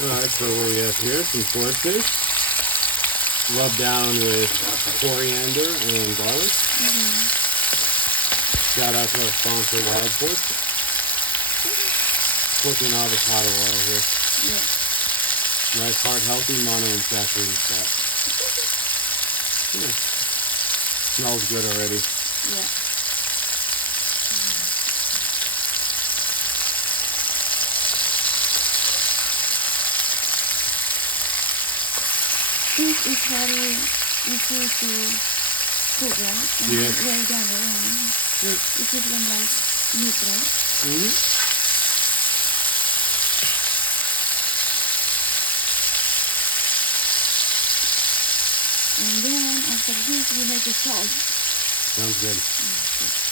Alright, so what we have here, some swordfish, rubbed down with coriander and garlic. Shout out to our sponsor, Wild Pork. Pork and avocado oil here. Yeah. Nice, heart healthy, monounsaturated fat. Yeah. Smells good already. Yeah. Fish is very easy to cook, right? And Yes. very gather. It is one like meat, right? And then after this we have the salt. Sounds good.